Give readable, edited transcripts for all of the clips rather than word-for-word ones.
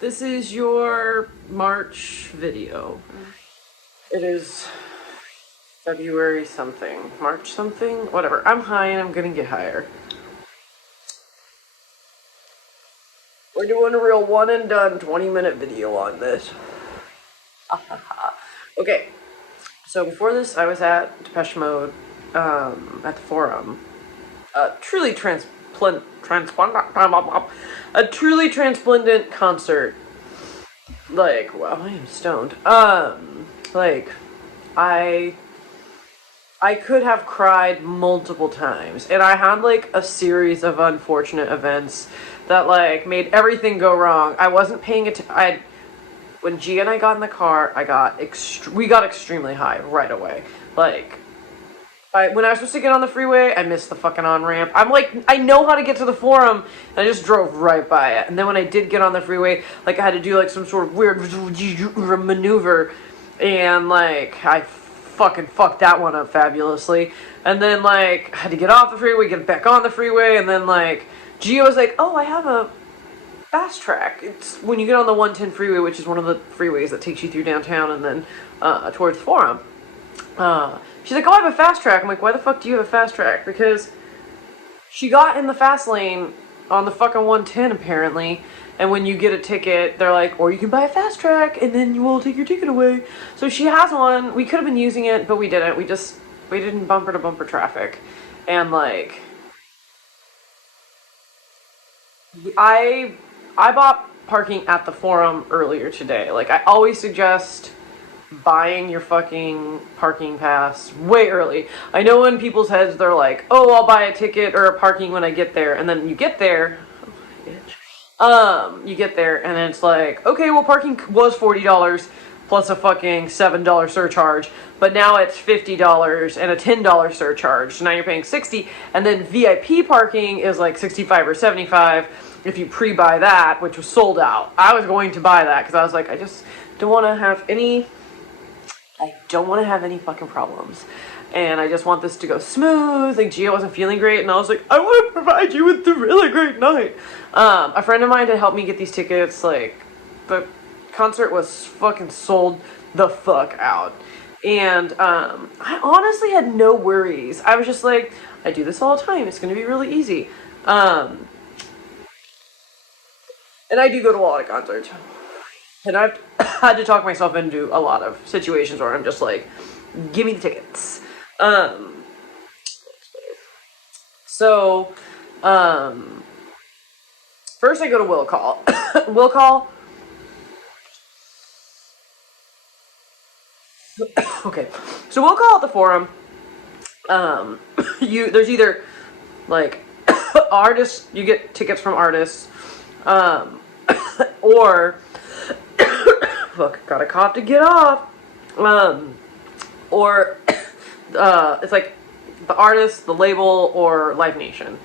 This is your March video. It is February something, March something, whatever. I'm high and I'm gonna get higher. We're doing a real one and done 20-minute video on this. Okay, so before this I was at Depeche Mode at the Forum. A truly transplendent concert. Like, wow, I am stoned. Like, I could have cried multiple times, and I had like a series of unfortunate events that like made everything go wrong. I wasn't paying attention. When Gia and I got in the car, we got extremely high right away. Like, when I was supposed to get on the freeway, I missed the fucking on-ramp. I'm like, I know how to get to the Forum, and I just drove right by it. And then when I did get on the freeway, like, I had to do, like, some sort of weird maneuver, and, like, I fucking fucked that one up fabulously. And then, like, I had to get off the freeway, get back on the freeway, and then, like, Gia was like, oh, I have a fast track. It's when you get on the 110 freeway, which is one of the freeways that takes you through downtown and then towards the Forum. She's like, oh, I have a fast track. I'm like, why the fuck do you have a fast track? Because she got in the fast lane on the fucking 110 apparently, and when you get a ticket, they're like, or you can buy a fast track and then you will take your ticket away. So she has one. We could have been using it, but we didn't. We didn't bumper to bumper traffic. And like, I bought parking at the Forum earlier today. Like, I always suggest buying your fucking parking pass way early. I know in people's heads they're like, oh, I'll buy a ticket or a parking when I get there, and then you get there, you get there and it's like, okay, well, parking was $40 plus a fucking $7 surcharge, but now it's $50 and a $10 surcharge, so now you're paying $60, and then VIP parking is like $65 or $75 if you pre-buy that, which was sold out. I was going to buy that because I was like, I just don't want to have any fucking problems. And I just want this to go smooth. Like, Gia wasn't feeling great, and I was like, I want to provide you with a really great night. A friend of mine had helped me get these tickets. Like, the concert was fucking sold the fuck out. And I honestly had no worries. I was just like, I do this all the time. It's going to be really easy. And I do go to a lot of concerts. And I've had to talk myself into a lot of situations where I'm just like, give me the tickets. So, first I go to Will Call. Will Call. Okay. So Will Call at the Forum. There's either like artists, you get tickets from artists, or fuck, got a cough to get off. Or it's like the artist, the label, or Live Nation,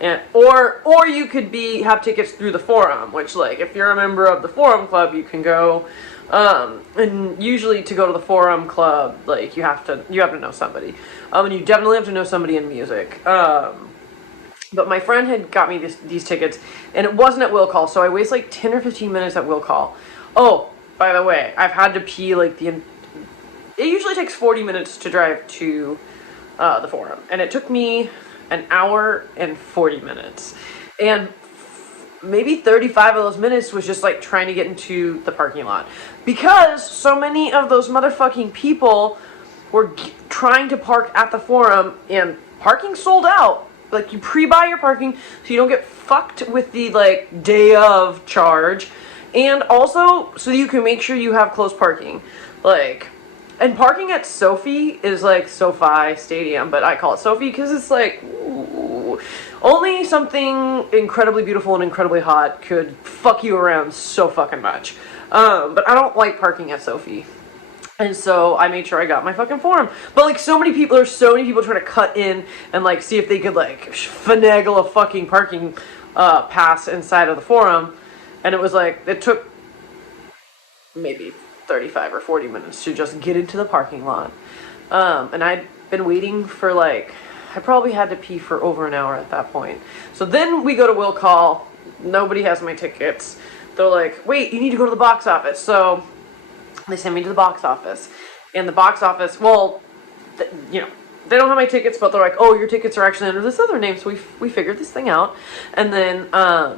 and or you could have tickets through the Forum, which, like, if you're a member of the Forum Club, you can go. And usually to go to the Forum Club, like, you have to know somebody, and you definitely have to know somebody in music. But my friend had got me these tickets, and it wasn't at Will Call, so I waste like 10 or 15 minutes at Will Call. Oh, by the way, I've had to pee like it usually takes 40 minutes to drive to the Forum, and it took me an hour and 40 minutes. And maybe 35 of those minutes was just like trying to get into the parking lot, because so many of those motherfucking people were trying to park at the Forum, and parking sold out. Like, you pre-buy your parking so you don't get fucked with the, like, day of charge. And also, so you can make sure you have close parking. Like, and parking at SoFi is, like, SoFi Stadium, but I call it SoFi because it's, like, ooh, only something incredibly beautiful and incredibly hot could fuck you around so fucking much. But I don't like parking at SoFi. And so I made sure I got my fucking Forum. But, like, there's so many people trying to cut in and, like, see if they could, like, finagle a fucking parking pass inside of the Forum. And it was, like, it took maybe 35 or 40 minutes to just get into the parking lot. And I'd been waiting for, like, I probably had to pee for over an hour at that point. So then we go to Will Call. Nobody has my tickets. they're like, wait, you need to go to the box office. So they send me to the box office. And the box office, well, you know, they don't have my tickets, but they're like, oh, your tickets are actually under this other name. So we figured this thing out. And then I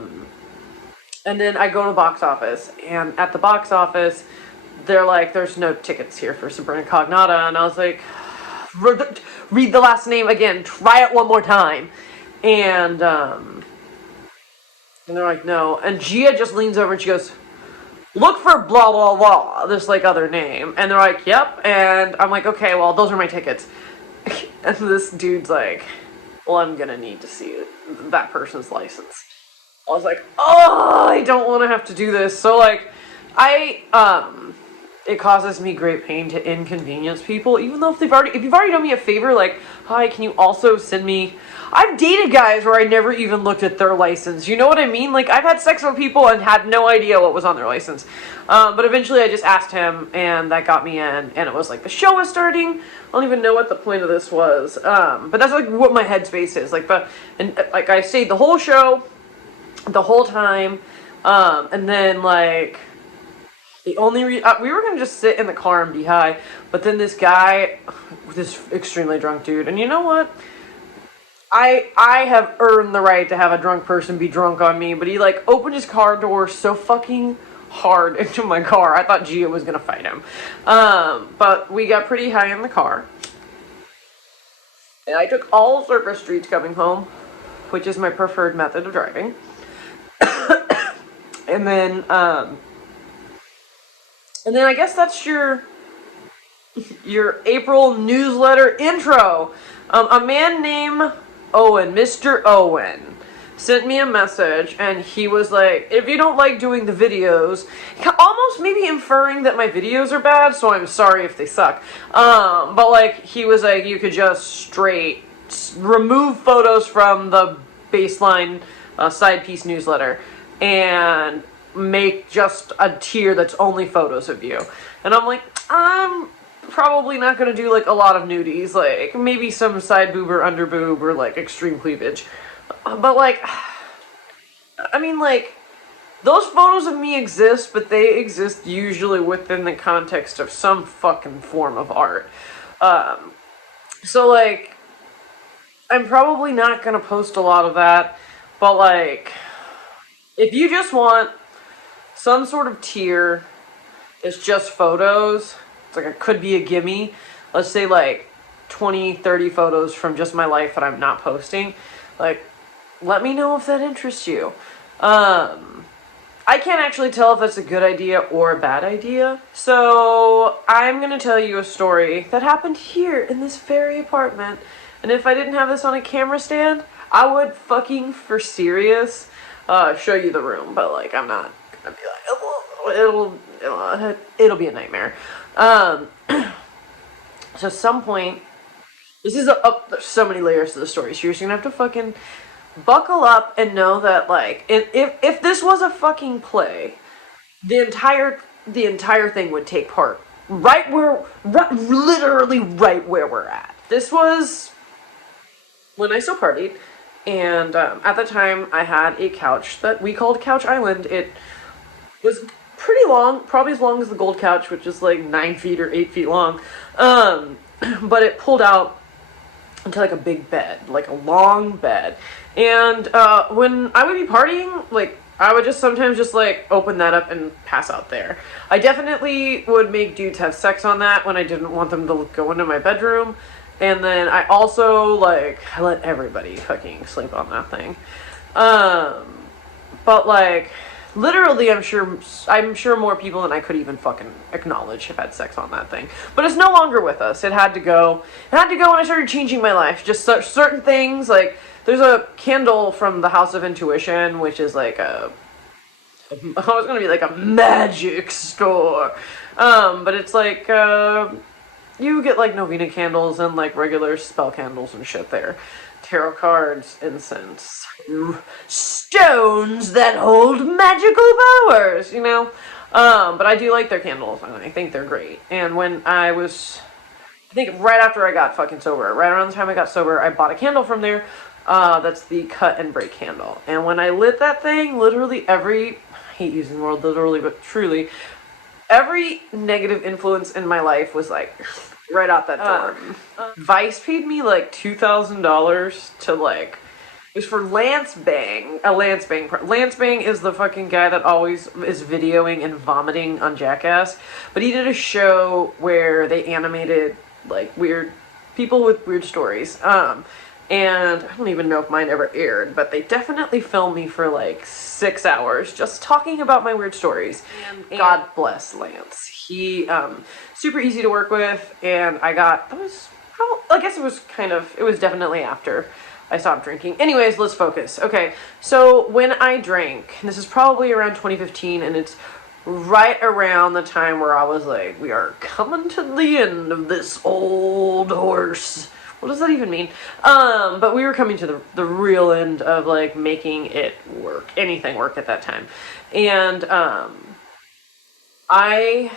go to the box office. And at the box office, they're like, there's no tickets here for Sabrina Cognata. And I was like, read the last name again. Try it one more time. And they're like, no. And Gia just leans over and she goes, look for blah, blah, blah, this, like, other name. And they're like, yep. And I'm like, okay, well, those are my tickets. And this dude's like, well, I'm gonna need to see that person's license. I was like, oh, I don't want to have to do this. So, like, it causes me great pain to inconvenience people, even though if you've already done me a favor, like, hi, can you also send me... I've dated guys where I never even looked at their license. You know what I mean? Like, I've had sex with people and had no idea what was on their license. But eventually I just asked him, and that got me in. And it was like, the show was starting. I don't even know what the point of this was. But that's, like, what my headspace is. Like, I stayed the whole show, the whole time. And then, like... The only we were going to just sit in the car and be high. But then this guy, this extremely drunk dude, and you know what? I have earned the right to have a drunk person be drunk on me, but he, like, opened his car door so fucking hard into my car. I thought Gia was gonna fight him. But we got pretty high in the car. And I took all surface streets coming home, which is my preferred method of driving. And then I guess that's your April newsletter intro. A man named Owen, Mr. Owen, sent me a message, and he was like, if you don't like doing the videos, almost maybe inferring that my videos are bad, so I'm sorry if they suck. But, like, he was like, you could just straight remove photos from the baseline Sidepiece newsletter and make just a tier that's only photos of you. And I'm like, I'm probably not gonna do, like, a lot of nudies, like, maybe some side boob or under boob or, like, extreme cleavage. But, like, I mean, like, those photos of me exist, but they exist usually within the context of some fucking form of art. So, like, I'm probably not gonna post a lot of that, but, like, if you just want some sort of tier that's just photos, it's like it could be a gimme. Let's say, like, 20, 30 photos from just my life that I'm not posting. Like, let me know if that interests you. I can't actually tell if that's a good idea or a bad idea. So I'm going to tell you a story that happened here in this very apartment. And if I didn't have this on a camera stand, I would fucking, for serious, show you the room. But, like, I'm not going to be like, it'll be a nightmare. So at some point, this is there's so many layers to the story, so you're just gonna have to fucking buckle up and know that, like, if this was a fucking play, the entire thing would take part literally right where we're at. This was when I still partied, and at the time I had a couch that we called Couch Island. It was pretty long, probably as long as the gold couch, which is like 9 feet or 8 feet long. But it pulled out into like a big bed, like a long bed. And when I would be partying, like, I would just sometimes just like open that up and pass out there. I definitely would make dudes have sex on that when I didn't want them to go into my bedroom. And then I also, like, I let everybody fucking sleep on that thing. But, like, literally, I'm sure more people than I could even fucking acknowledge have had sex on that thing. But it's no longer with us. It had to go. It had to go when I started changing my life. Just certain things, like, there's a candle from the House of Intuition, which is like I was gonna be like a magic store. But it's like, you get like novena candles and like regular spell candles and shit there. Tarot cards, incense, stones that hold magical powers, you know? But I do like their candles, and I think they're great. And when I think right after I got fucking sober, right around the time I got sober, I bought a candle from there. That's the cut and break candle. And when I lit that thing, literally every hate using the word literally, but truly, every negative influence in my life was like right out that door. Vice paid me like $2,000 to like, it was for Lance Bang, a Lance Bang. Lance Bang is the fucking guy that always is videoing and vomiting on Jackass. But he did a show where they animated like weird people with weird stories. And I don't even know if mine ever aired, but they definitely filmed me for like 6 hours just talking about my weird stories. And God bless Lance. He, super easy to work with, and I guess it was definitely after I stopped drinking. Anyways, let's focus. Okay, so when I drank, this is probably around 2015, and it's right around the time where I was like, we are coming to the end of this old horse. What does that even mean? But we were coming to the real end of like making it work, anything work at that time. And I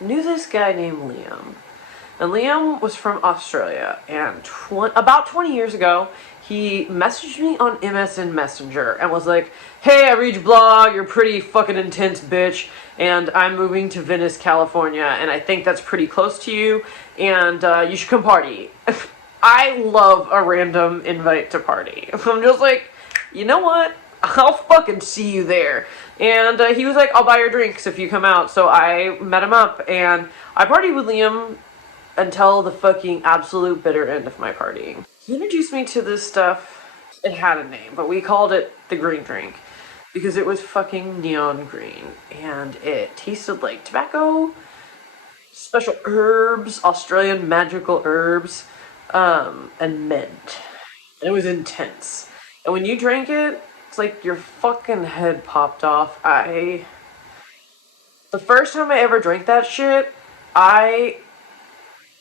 knew this guy named Liam. And Liam was from Australia, and about 20 years ago, he messaged me on MSN Messenger and was like, hey, I read your blog, you're pretty fucking intense bitch, and I'm moving to Venice, California, and I think that's pretty close to you, and you should come party. I love a random invite to party. I'm just like, you know what? I'll fucking see you there. And he was like, I'll buy your drinks if you come out. So I met him up, and I partied with Liam until the fucking absolute bitter end of my partying. He introduced me to this stuff. It had a name, but we called it the green drink because it was fucking neon green, and it tasted like tobacco, special herbs, Australian magical herbs, and mint. And it was intense. And when you drank it, it's like your fucking head popped off. The first time I ever drank that shit, I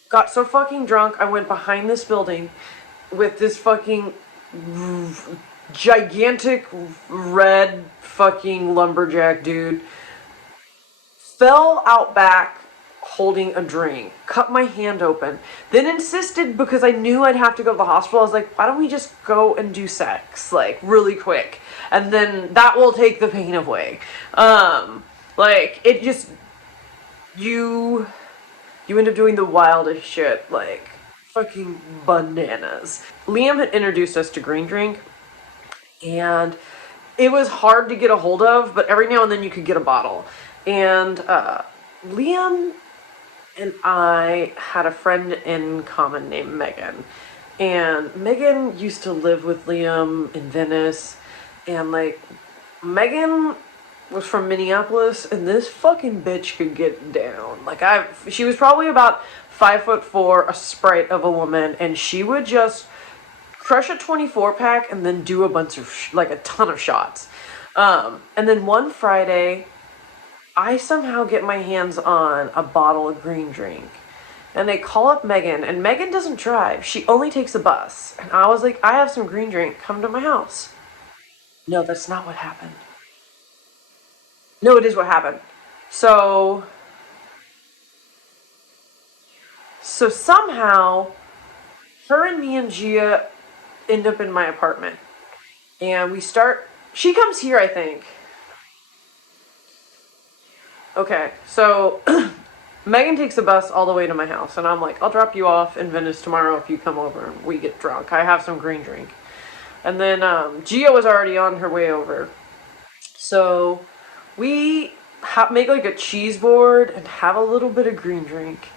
got so fucking drunk, I went behind this building with this fucking gigantic red fucking lumberjack dude, fell out back holding a drink, cut my hand open, then insisted, because I knew I'd have to go to the hospital, I was like, why don't we just go and do sex, like, really quick, and then that will take the pain away. Like, it just, you end up doing the wildest shit, like, fucking bananas. Liam had introduced us to green drink, and it was hard to get a hold of, but every now and then you could get a bottle. And Liam and I had a friend in common named Megan. And Megan used to live with Liam in Venice. And like, Megan was from Minneapolis, and this fucking bitch could get down. Like, she was probably about 5'4", a sprite of a woman, and she would just crush a 24-pack and then do a bunch of, like, a ton of shots. And then one Friday, I somehow get my hands on a bottle of green drink. And they call up Megan, and Megan doesn't drive. She only takes a bus. And I was like, I have some green drink. Come to my house. No, that's not what happened. No, it is what happened. So somehow, her and me and Gia end up in my apartment. And she comes here, I think. Okay, so Megan takes the bus all the way to my house, and I'm like, I'll drop you off in Venice tomorrow if you come over and we get drunk. I have some green drink. And then Gia was already on her way over. So we make like a cheese board and have a little bit of green drink.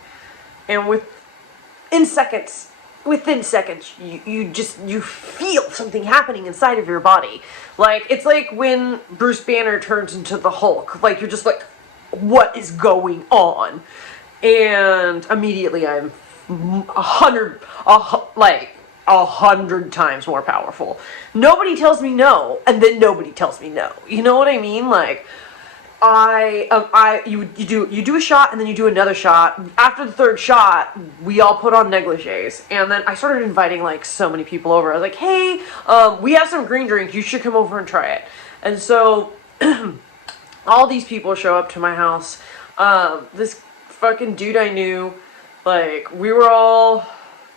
And within seconds, you feel something happening inside of your body. Like, it's like when Bruce Banner turns into the Hulk. Like, you're just like, what is going on? And immediately I'm 100 times more powerful. Nobody tells me no, and then nobody tells me no. You know what I mean? Like, you do a shot, and then you do another shot. After the third shot, we all put on negligees, and then I started inviting like so many people over. I was like, hey, we have some green drink. You should come over and try it. And so all these people show up to my house. This fucking dude I knew, like, we were all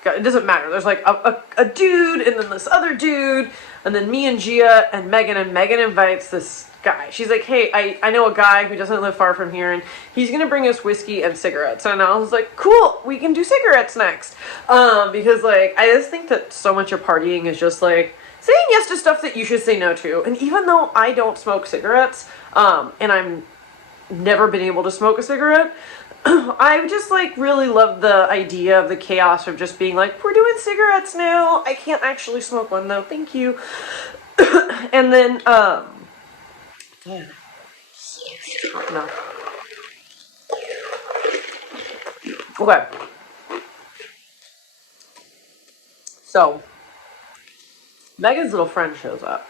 it doesn't matter. There's like a dude and then this other dude and then me and Gia and Megan invites this guy. She's like, hey, I know a guy who doesn't live far from here and he's gonna bring us whiskey and cigarettes. And I was like, cool, we can do cigarettes next. Because like, I just think that so much of partying is just like saying yes to stuff that you should say no to. And even though I don't smoke cigarettes, and I'm never been able to smoke a cigarette, I just like really love the idea of the chaos of just being like, we're doing cigarettes now. I can't actually smoke one though, thank you. And then no. Okay. So Megan's little friend shows up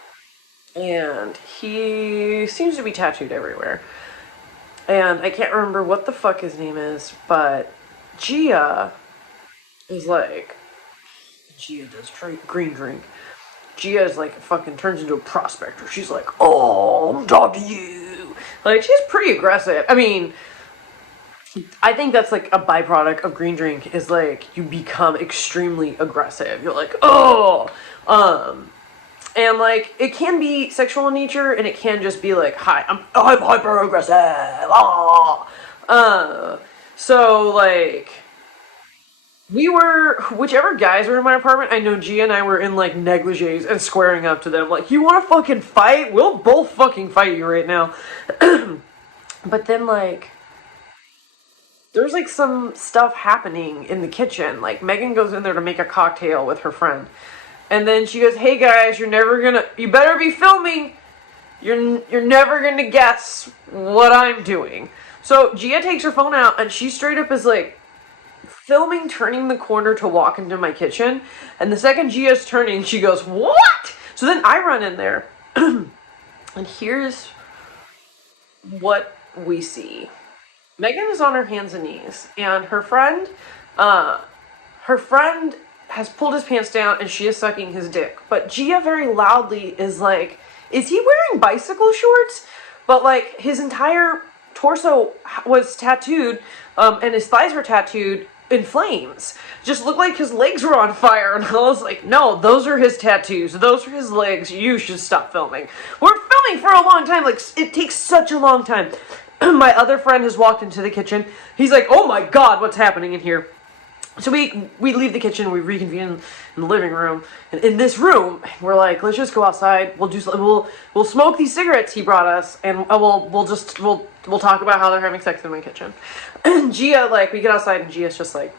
and he seems to be tattooed everywhere. And I can't remember what the fuck his name is, but Gia is like, Gia does green drink. Gia is like fucking turns into a prospector. She's like, oh, I'm talking to you. Like, she's pretty aggressive. I mean, I think that's like a byproduct of green drink is like you become extremely aggressive. You're like, oh, and like it can be sexual in nature, and it can just be like, hi, I'm hyper aggressive. So like we were, whichever guys were in my apartment, I know Gia and I were in like negligees and squaring up to them like, you want to fucking fight? We'll both fucking fight you right now. But then like there's like some stuff happening in the kitchen. Like Megan goes in there to make a cocktail with her friend. And then she goes, hey guys, you better be filming. You're never gonna guess what I'm doing. So Gia takes her phone out and she straight up is like filming turning the corner to walk into my kitchen. And the second Gia's turning, she goes, what? So then I run in there and here's what we see. Megan is on her hands and knees, and her friend has pulled his pants down and she is sucking his dick. But Gia very loudly is like, is he wearing bicycle shorts? But like his entire torso was tattooed, and his thighs were tattooed in flames. Just looked like his legs were on fire. And I was like, no, those are his tattoos. Those are his legs. You should stop filming. We're filming for a long time. Like, it takes such a long time. My other friend has walked into the kitchen. He's like, oh my God, what's happening in here? So we leave the kitchen, we reconvene in the living room, and in this room, we're like, let's just go outside. We'll smoke these cigarettes he brought us, and we'll talk about how they're having sex in my kitchen. And Gia, like, we get outside, and Gia's just like,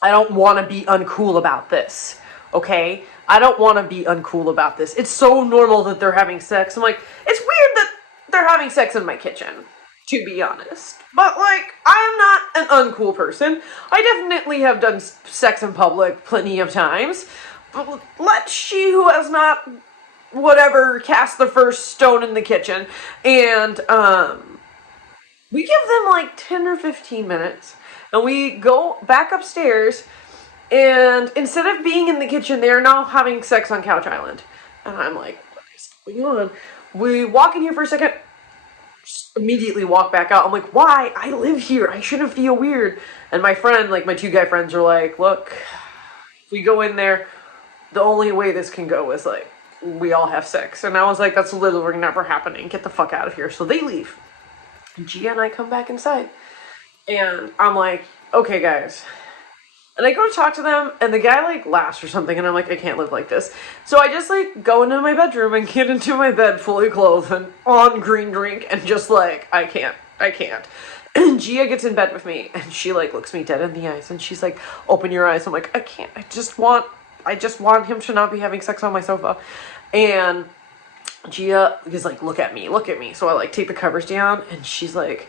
I don't want to be uncool about this, okay? I don't want to be uncool about this. It's so normal that they're having sex. I'm like, it's weird that they're having sex in my kitchen, to be honest. But, like, I am not an uncool person. I definitely have done sex in public plenty of times. But let she who has not, whatever, cast the first stone in the kitchen. And, we give them, like, 10 or 15 minutes. And we go back upstairs. And instead of being in the kitchen, they are now having sex on Couch Island. And I'm like, what is going on? We walk in here for a second. Immediately walk back out. I'm like, why? I live here. I shouldn't feel weird. And my friend, like my two guy friends are like, look, if we go in there, the only way this can go is like, we all have sex. And I was like, that's literally never happening. Get the fuck out of here. So they leave. And Gia and I come back inside. And I'm like, okay guys. And I go to talk to them, and the guy, like, laughs or something, and I'm like, I can't live like this. So I just, like, go into my bedroom and get into my bed fully clothed and on green drink, and just, like, I can't. And Gia gets in bed with me, and she, like, looks me dead in the eyes, and she's like, open your eyes. I'm like, I can't. I just want him to not be having sex on my sofa. And Gia is like, look at me. So I, like, take the covers down, and she's like,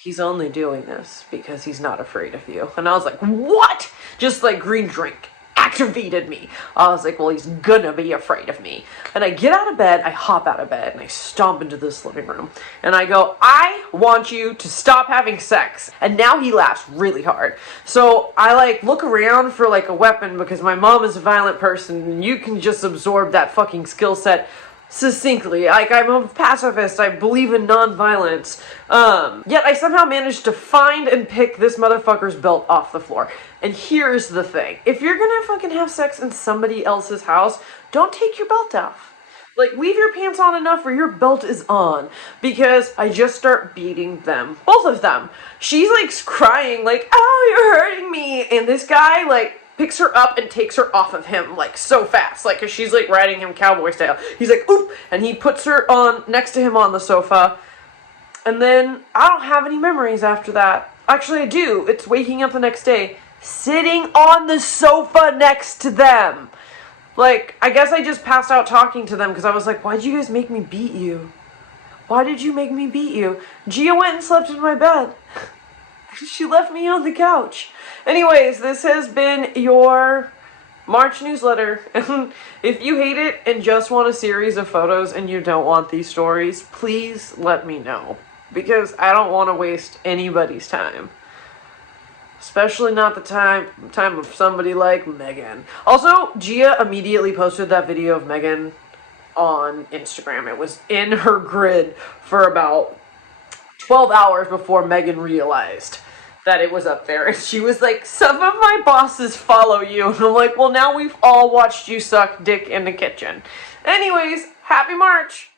he's only doing this because he's not afraid of you. And I was like, what? Just like green drink activated me. I was like, well, he's gonna be afraid of me. And I get out of bed, I hop out of bed, and I stomp into this living room. And I go, I want you to stop having sex. And now he laughs really hard. So I like look around for like a weapon because my mom is a violent person and you can just absorb that fucking skill set succinctly. Like, I'm a pacifist, I believe in non-violence. Yet I somehow managed to find and pick this motherfucker's belt off the floor. And here's the thing. If you're gonna fucking have sex in somebody else's house, don't take your belt off. Like, leave your pants on enough where your belt is on. Because I just start beating them. Both of them. She's, like, crying, like, oh, you're hurting me. And this guy, like, picks her up and takes her off of him, like, so fast. Like, cause she's, like, riding him cowboy style. He's like, oop! And he puts her on, next to him on the sofa. And then, I don't have any memories after that. Actually, I do. It's waking up the next day, sitting on the sofa next to them. Like, I guess I just passed out talking to them because I was like, why'd you guys make me beat you? Why did you make me beat you? Gia went and slept in my bed. She left me on the couch. Anyways, this has been your March newsletter. And if you hate it and just want a series of photos and you don't want these stories, please let me know. Because I don't want to waste anybody's time. Especially not the time of somebody like Megan. Also, Gia immediately posted that video of Megan on Instagram. It was in her grid for about 12 hours before Megan realized that it was up there. And she was like, some of my bosses follow you. And I'm like, well, now we've all watched you suck dick in the kitchen. Anyways, happy March!